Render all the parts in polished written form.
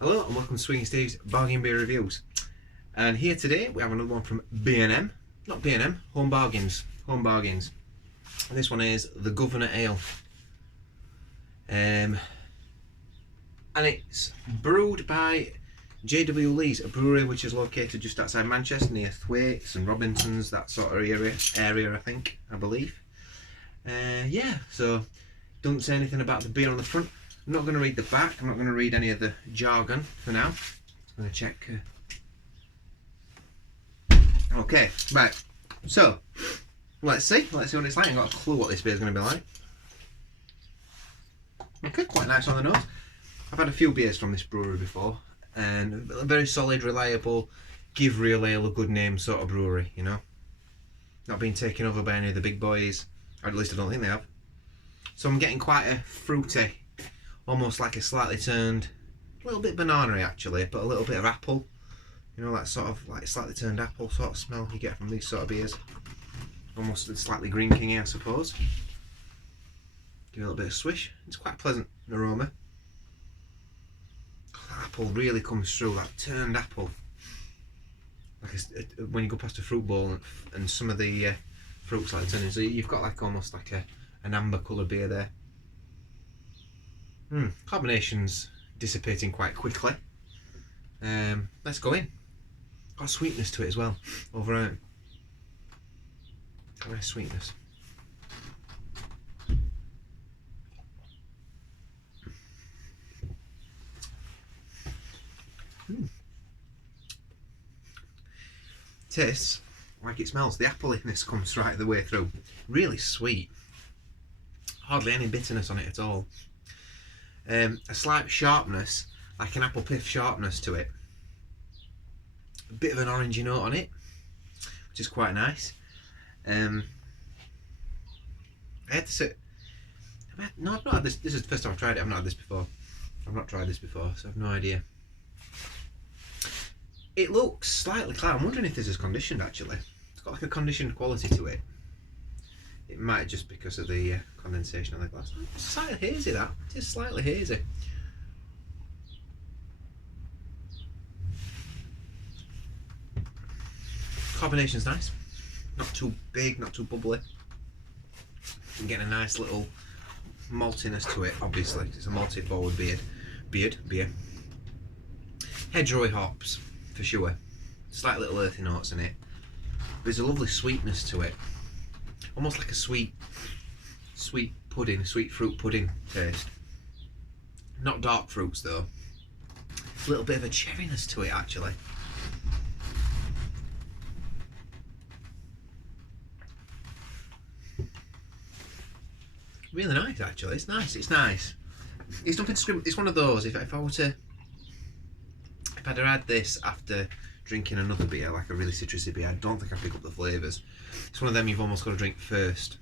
Hello and welcome to Swinging Steve's Bargain Beer Reviews. And here today we have another one from B&M, not B&M, Home Bargains. And this one is the Governor Ale. And it's brewed by J.W. Lee's, a brewery which is located just outside Manchester near Thwaites and Robinsons, that sort of area I believe. Yeah, so don't say anything about the beer on the front. I'm not going to read the back, I'm not going to read any of the jargon for now. I'm going to check. Okay, right, so let's see what it's like. I've got a clue what this beer is going to be like. Okay, quite nice on the nose. I've had a few beers from this brewery before, and a very solid, reliable, give real ale a good name sort of brewery, you know. Not being taken over by any of the big boys, or at least I don't think they have. So I'm getting quite a fruity, almost like a slightly turned, a little bit banana-y actually, but a little bit of apple. You know, that sort of like slightly turned apple sort of smell you get from these sort of beers. Almost slightly green kingy, I suppose. Give it a little bit of swish. It's quite a pleasant aroma. That apple really comes through, that turned apple. Like when you go past a fruit bowl and some of the fruits like turning, so you've got like almost like an amber coloured beer there. Carbonation's dissipating quite quickly. Let's go in. Got a sweetness to it as well. Over nice sweetness. Tastes like it smells. The appleiness comes right the way through. Really sweet. Hardly any bitterness on it at all. A slight sharpness, like an apple piff sharpness to it. A bit of an orangey note on it, which is quite nice. I had to say, no, I've not had this. This is the first time I've tried it. I've not had this before. I've not tried this before, so I've no idea. It looks slightly cloudy. I'm wondering if this is conditioned actually. It's got like a conditioned quality to it. It might just because of the condensation on the glass. It's slightly hazy, that. It is slightly hazy. Carbonation's nice. Not too big, not too bubbly. I'm getting a nice little maltiness to it, obviously, because it's a malted forward beer. Hedgerow hops, for sure. Slight little earthy notes in it. There's a lovely sweetness to it. Almost like a sweet pudding, sweet fruit pudding taste. Not dark fruits though. A little bit of a cherryness to it actually. Really nice actually. It's nice. It's nothing scream. It's one of those. If I'd had this after drinking another beer, like a really citrusy beer, I don't think I'd pick up the flavours. It's one of them you've almost got to drink first,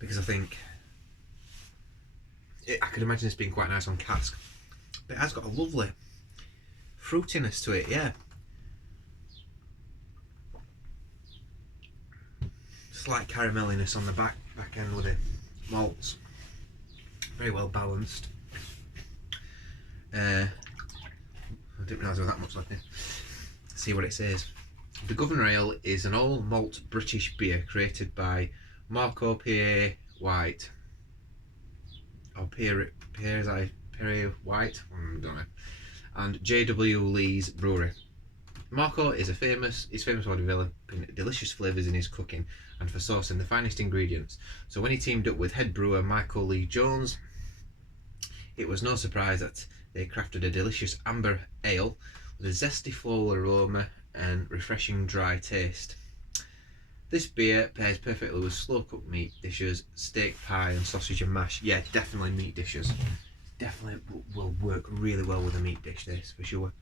because I think I could imagine this being quite nice on cask, but it has got a lovely fruitiness to it. Yeah, slight caramelliness on the back end with the malts. Very well balanced. I didn't realise there was that much left in. Let's see what it says. The Governor Ale is an all malt British beer created by Marco Pierre White. Or Pierre White? I don't know. And J.W. Lee's Brewery. Marco is famous for developing delicious flavours in his cooking and for sourcing the finest ingredients. So when he teamed up with head brewer Michael Lee Jones, it was no surprise that they crafted a delicious amber ale with a zesty floral aroma and refreshing dry taste. This beer pairs perfectly with slow cooked meat dishes, steak pie and sausage and mash. Yeah, definitely meat dishes. Definitely will work really well with a meat dish, this for sure.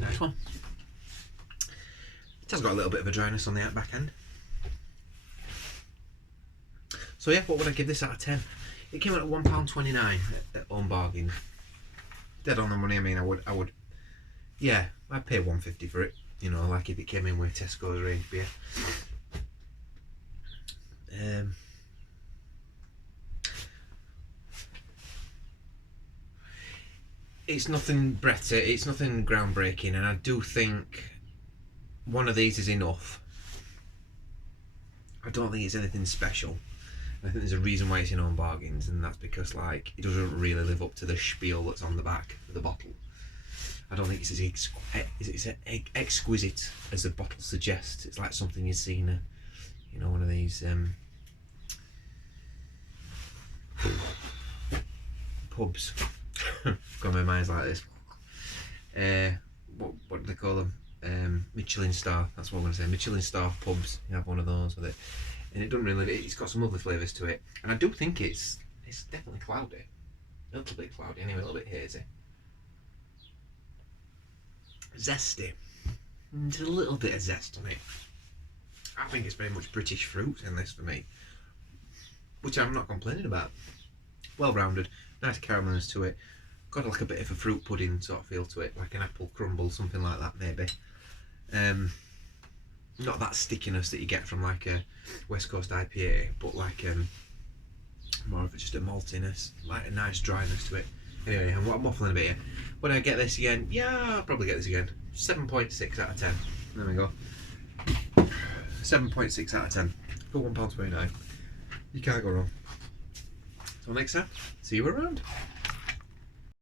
Nice one. It has got a little bit of a dryness on the back end. So yeah, what would I give this out of 10? It came out at £1.29 at Home Bargain. Dead on the money. I mean, I would, yeah, I'd pay £1.50 for it. You know, like if it came in with Tesco's range beer. it's nothing it's nothing groundbreaking, and I do think one of these is enough. I don't think it's anything special. I think there's a reason why it's in Home Bargains, and that's because like it doesn't really live up to the spiel that's on the back of the bottle. I don't think it's as exquisite as the bottle suggests. It's like something you've seen, you know, one of these pubs. Got my mind's like this. What do they call them? Michelin star. That's what I'm going to say. Michelin star pubs. You have one of those with it, and it doesn't really. It's got some other flavours to it, and I do think it's definitely cloudy. A little bit cloudy, anyway. A little bit hazy. Zesty. There's a little bit of zest on it. I think it's very much British fruit in this for me, which I'm not complaining about. Well rounded, nice caramelness to it. Got like a bit of a fruit pudding sort of feel to it, like an apple crumble, something like that maybe. Not that stickiness that you get from like a West Coast IPA, but like more of just a maltiness, like a nice dryness to it. Anyway, I'm waffling a bit here. Would I get this again? Yeah, I'll probably get this again. 7.6 out of 10. There we go. 7.6 out of 10 for £1.29. You can't go wrong. Till next time, see you around.